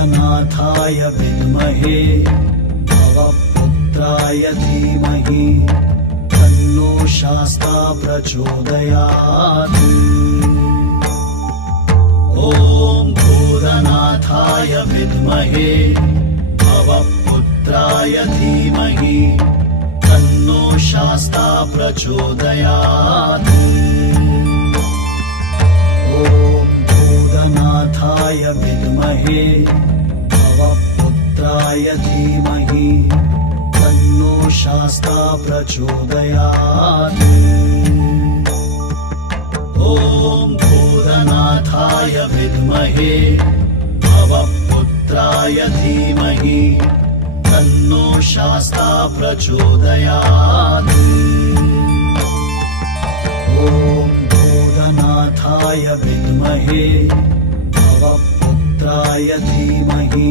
भूतनाथाय विद्महे भवपुत्राय धीमहि तन्नो शास्ता प्रचोदयात्। ॐ भूतनाथाय विद्महे भवपुत्राय धीमहि तन्नो शास्ता प्रचोदयात्। ॐ भूतनाथाय विद्महे भवपुत्राय धीमहि तन्नो शास्ता प्रचोदयात्। ॐ भूतनाथाय विद्महे भवपुत्राय धीमहि तन्नो शास्ता प्रचोदयात्। ॐ भूतनाथाय विद्महे भवपुत्राय धीमहि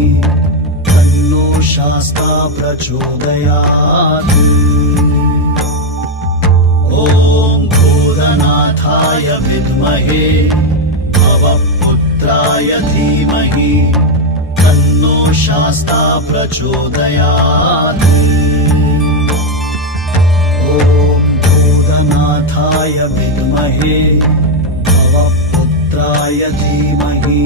तन्नो शास्ता प्रचोदयात्। ॐ भूतनाथाय विद्महे भवपुत्राय धीमहि तन्नो शास्ता प्रचोदयात्। ॐ भूतनाथाय विद्महे भवपुत्राय धीमहि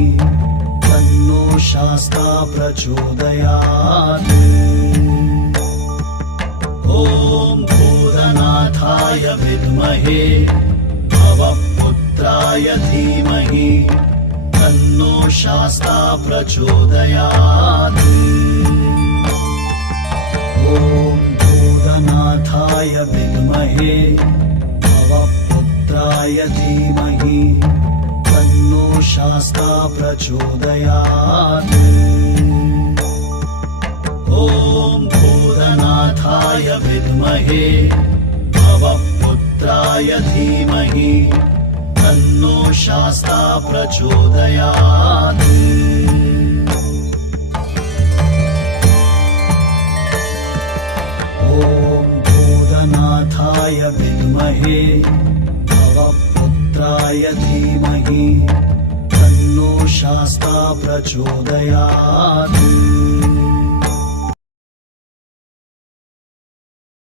तन्नो शास्ता प्रचोदयात्। ॐ भूतनाथाय विद्महे भवपुत्राय धीमहि तन्नो शास्ता प्रचोदयात्। ॐ भूतनाथाय विद्महे भवपुत्राय धीमहि तन्नो शास्ता प्रचोदयात्। ॐ भूतनाथाय विद्महे भवपुत्राय धीमहि तन्नो शास्ता प्रचोदयात्। ॐ भूतनाथाय विद्महे भवपुत्राय धीमहि तन्नो शास्ता प्रचोदयात्।